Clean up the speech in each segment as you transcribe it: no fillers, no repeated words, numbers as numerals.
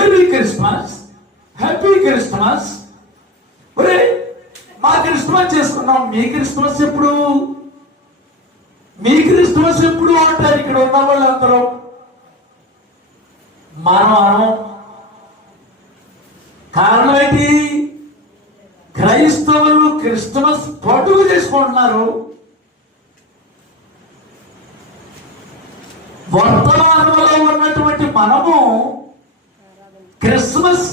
Merry Christmas, happy Christmas. ఒరే మా Christmas చేసుకున్నాం, మీ క్రిస్మస్ ఎప్పుడు, మీ క్రిస్మస్ ఎప్పుడు అంటారు ఇక్కడ ఉన్న వాళ్ళందరూ. మనం కారణం ఏంటి? క్రైస్తవులు క్రిస్మస్ పండుగ చేసుకుంటున్నారు. వర్తమానంలో ఉన్నటువంటి మనము క్రిస్మస్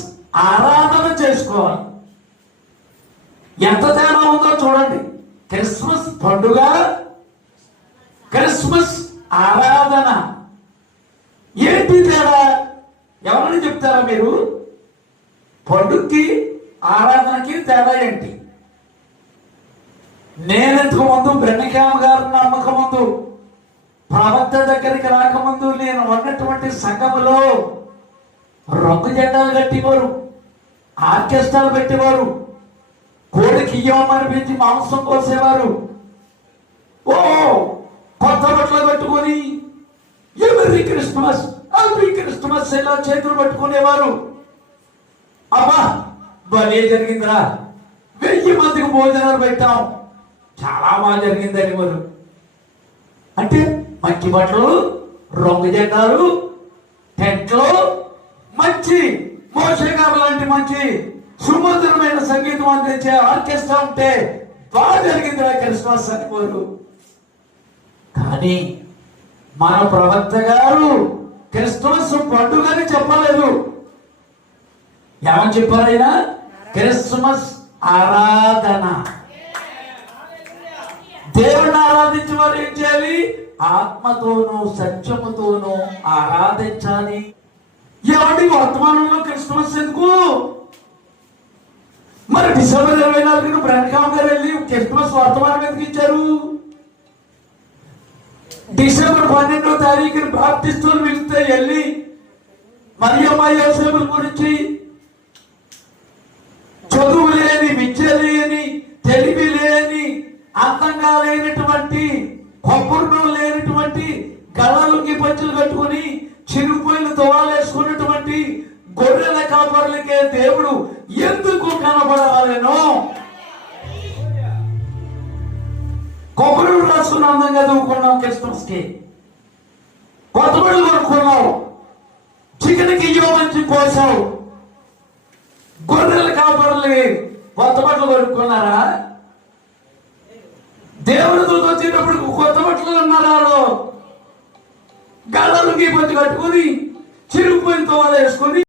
ఆరాధన చేసుకోవాలి. ఎంత తేడా ఉందో చూడండి. క్రిస్మస్ పండుగ, క్రిస్మస్ ఆరాధన ఏంటి తేడా? ఎవరని చెప్తారా మీరు? పండుగకి ఆరాధనకి తేడా ఏంటి? నేనెందుకు ముందు బ్రహ్మకామ గారు నమ్మక ముందు, ప్రవక్త దగ్గరికి రాకముందు నేను ఉన్నటువంటి సంఘములో రంగు జెండాలు కట్టేవారు, ఆర్కెస్ట్రాలు పెట్టేవారు, కోడికి ఇయ్యమని పెంచి మాంసం కోసేవారు. ఓ కొత్త బట్టలు కట్టుకొని ఎవరి క్రిస్మస్, హ్యాపీ క్రిస్మస్ ఇలా చేతులు పట్టుకునేవారు. అబ్బా భలే జరిగిందిరా, 1000 మందికి భోజనాలు పెట్టాం, చాలా బాగా జరిగిందని వారు. అంటే మంచి బట్టలు, రంగు జెండాలు, టెంట్లు, మంచి మోషగారు లాంటి మంచి సుమధురమైన సంగీతం అందించే ఆర్కెస్ట్రా ఉంటే బాగా జరిగిందిరా క్రిస్మస్ అని వారు. కానీ మన ప్రవక్త గారు క్రిస్మస్ పండుగని చెప్పలేదు. ఏమని చెప్పారైనా? క్రిస్మస్ ఆరాధన. దేవుణ్ణి ఆరాధించే వారు ఏం చేయాలి? ఆత్మతోనూ సత్యముతోనూ ఆరాధించాలి. ఏమండి వర్తమానంలో క్రిస్మస్ ఎందుకు? మరి డిసెంబర్ 24 బ్రహ్మకామ గారు వెళ్ళి క్రిస్మస్ వర్తమానం ఎందుకు ఇచ్చారు? డిసెంబర్ 12వ తారీఖున బాప్టిస్టులు పిలిస్తే వెళ్ళి మరియమ్మ యోసేపుల గురించి, చదువు లేని, విద్య లేని, తెలివి లేని, అందంగా లేనటువంటి, కొబ్బరిలో లేనటువంటి, గళాలకి పంచులు కట్టుకుని చిరుపోయిన తువాలు వేసుకున్నటువంటి గొర్రెల కాపర్లకే దేవుడు ఎందుకు కనబడాలేనో? కొబ్బరి రాసుకుని అందంగా చదువుకున్నాం, క్రిస్మస్ కి కొత్త బట్టలు కొనుక్కున్నావు, చికెన్కి ఇవ్వమంచి కోసావు, గొర్రెల కాపర్లే కొత్త బట్టలు కొనుక్కున్నారా? దేవుడితో వచ్చేటప్పుడు కొత్త బట్టలు ఉన్నారా? గళ్ళకి పంచి కట్టుకొని చిరుపోయిన తువాలు వేసుకొని